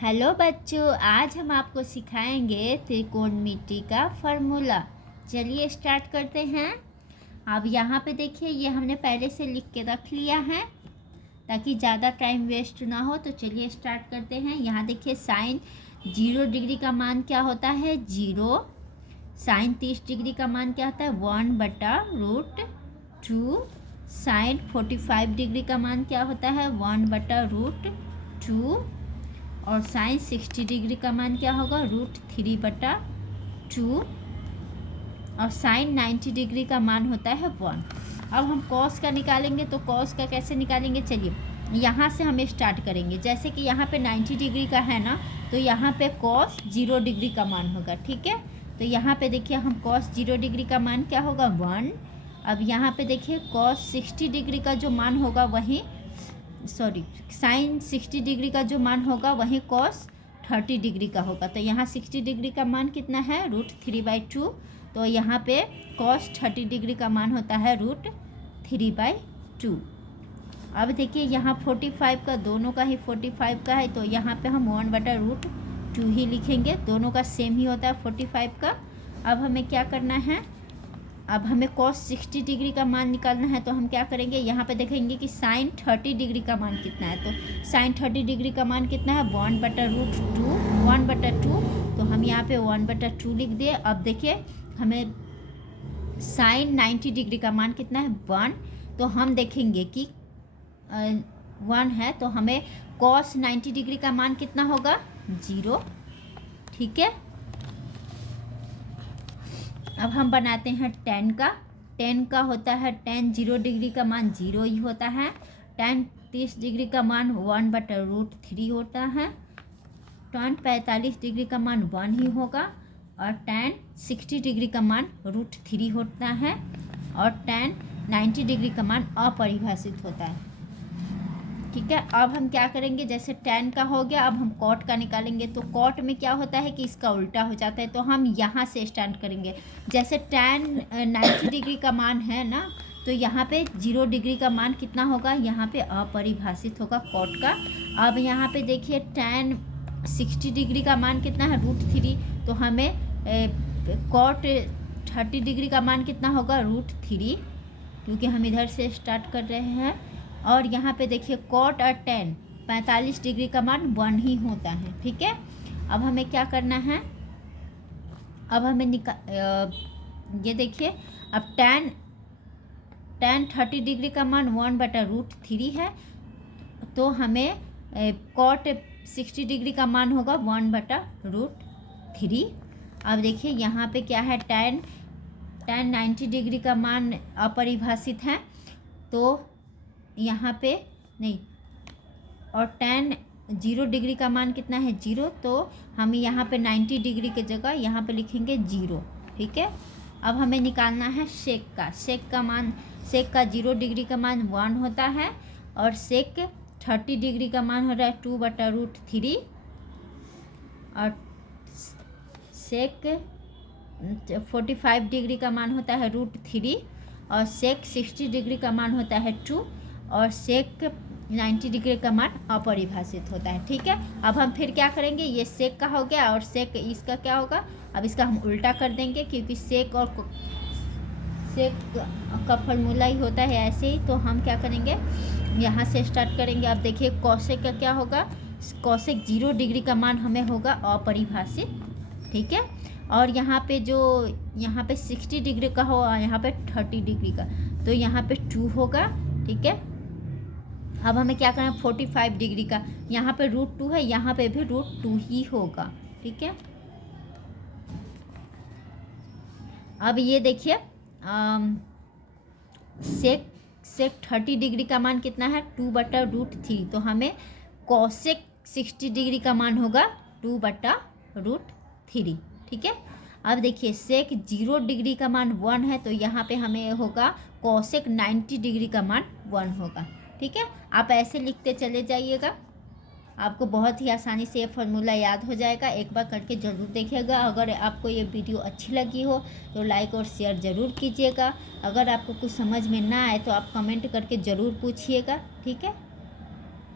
Hello बच्चों, आज हम आपको सिखाएंगे त्रिकोणमिति का फॉर्मूला। चलिए स्टार्ट करते हैं। अब यहाँ पे देखिए, ये हमने पहले से लिख के रख लिया है ताकि ज़्यादा टाइम वेस्ट ना हो। तो चलिए स्टार्ट करते हैं। यहाँ देखिए, साइन 0 डिग्री का मान क्या होता है? 0। साइन 30 डिग्री का मान क्या होता है? 1/√2। साइन 45 डिग्री का मान क्या होता है? 1/√2। और साइन 60 डिग्री का मान क्या होगा? √3/2। और साइन 90 डिग्री का मान होता है 1। अब हम कॉस का निकालेंगे, तो कॉस का कैसे निकालेंगे? चलिए यहाँ से हम स्टार्ट करेंगे। जैसे कि यहाँ पे 90 डिग्री का है ना, तो यहाँ पे कॉस 0 डिग्री का मान होगा। ठीक है, तो यहाँ पे देखिए, हम कॉस 0 डिग्री का मान क्या होगा? 1। अब यहाँ पे देखिए, कॉस 60 डिग्री का जो मान होगा वही साइन 60 डिग्री का जो मान होगा वही कॉस 30 डिग्री का होगा। तो यहाँ 60 डिग्री का मान कितना है? √3/2। तो यहाँ पे कॉस 30 डिग्री का मान होता है √3/2। अब देखिए, यहाँ 45 का, दोनों का ही 45 का है, तो यहाँ पे हम 1/√2 ही लिखेंगे। दोनों का सेम ही होता है 45 का। अब हमें क्या करना है? अब हमें cos 60 डिग्री का मान निकालना है। तो हम क्या करेंगे? यहाँ पे देखेंगे कि साइन 30 डिग्री का मान कितना है। तो साइन 30 डिग्री का मान कितना है? 1/2। तो हम यहाँ पे 1/2 लिख दिए। अब देखिए, हमें साइन 90 डिग्री का मान कितना है? 1। तो हम देखेंगे कि 1 है, तो हमें cos 90 डिग्री का मान कितना होगा? 0। ठीक है, अब हम बनाते हैं tan का। tan का होता है, tan 0 डिग्री का मान 0 ही होता है। tan 30 डिग्री का मान 1/√3 होता है। tan 45 डिग्री का मान 1 ही होगा। और tan 60 डिग्री का मान √3 होता है। और tan 90 डिग्री का मान अपरिभाषित होता है। ठीक है, अब हम क्या करेंगे? जैसे tan का हो गया, अब हम cot का निकालेंगे। तो cot में क्या होता है कि इसका उल्टा हो जाता है। तो हम यहाँ से स्टार्ट करेंगे। जैसे tan 90 डिग्री का मान है ना, तो यहाँ पे 0 डिग्री का मान कितना होगा? यहाँ पे अपरिभाषित होगा cot का। अब यहाँ पे देखिए, tan 60 डिग्री का मान कितना है? √3। तो हमें cot 30 डिग्री का मान कितना होगा? √3, क्योंकि हम इधर से स्टार्ट कर रहे हैं। और यहाँ पे देखिए, cot और tan 45 डिग्री का मान 1 ही होता है। ठीक है, अब हमें क्या करना है? अब हमें ये देखिए, अब tan 30 डिग्री का मान 1/√3 है। तो हमें cot 60 डिग्री का मान होगा 1/√3। अब देखिए, यहाँ पे क्या है? tan 90 डिग्री का मान अपरिभाषित है, तो यहाँ पे नहीं। और tan 0 डिग्री का मान कितना है? 0। तो हम यहाँ पे 90 डिग्री के जगह यहाँ पे लिखेंगे 0। ठीक है, अब हमें निकालना है सेक का। सेक का 0 डिग्री का मान 1 होता है। और सेक 30 डिग्री का मान हो रहा है 2/√3। और सेक 45 डिग्री का मान होता है √3। और सेक 60 डिग्री का मान होता है 2। और सेक 90 डिग्री का मान अपरिभाषित होता है। ठीक है, अब हम फिर क्या करेंगे? ये सेक का हो गया, और सेक इसका क्या होगा? अब इसका हम उल्टा कर देंगे, क्योंकि सेक का फॉर्मूला ही होता है ऐसे ही। तो हम क्या करेंगे? यहाँ से स्टार्ट करेंगे। अब देखिए, कॉसेक का क्या होगा? कॉसेक 0 डिग्री का मान हमें होगा अपरिभाषित। ठीक है, और यहाँ पे 60 डिग्री का हो, यहाँ पे 30 डिग्री का, तो यहाँ पे 2 होगा। ठीक है, अब हमें क्या करना है? 45 डिग्री का, यहाँ पे √2 है, यहाँ पे भी √2 ही होगा। ठीक है, अब ये देखिए, सेक 30 डिग्री का मान कितना है? 2/√3। तो हमें कॉसेक 60 डिग्री का मान होगा 2/√3। ठीक है, अब देखिए, सेक 0 डिग्री का मान 1 है, तो यहाँ पे हमें होगा कॉसेक 90 डिग्री का मान 1 होगा। ठीक है, आप ऐसे लिखते चले जाइएगा, आपको बहुत ही आसानी से ये फार्मूला याद हो जाएगा। एक बार करके ज़रूर देखिएगा। अगर आपको ये वीडियो अच्छी लगी हो तो लाइक और शेयर ज़रूर कीजिएगा। अगर आपको कुछ समझ में ना आए तो आप कमेंट करके ज़रूर पूछिएगा। ठीक है।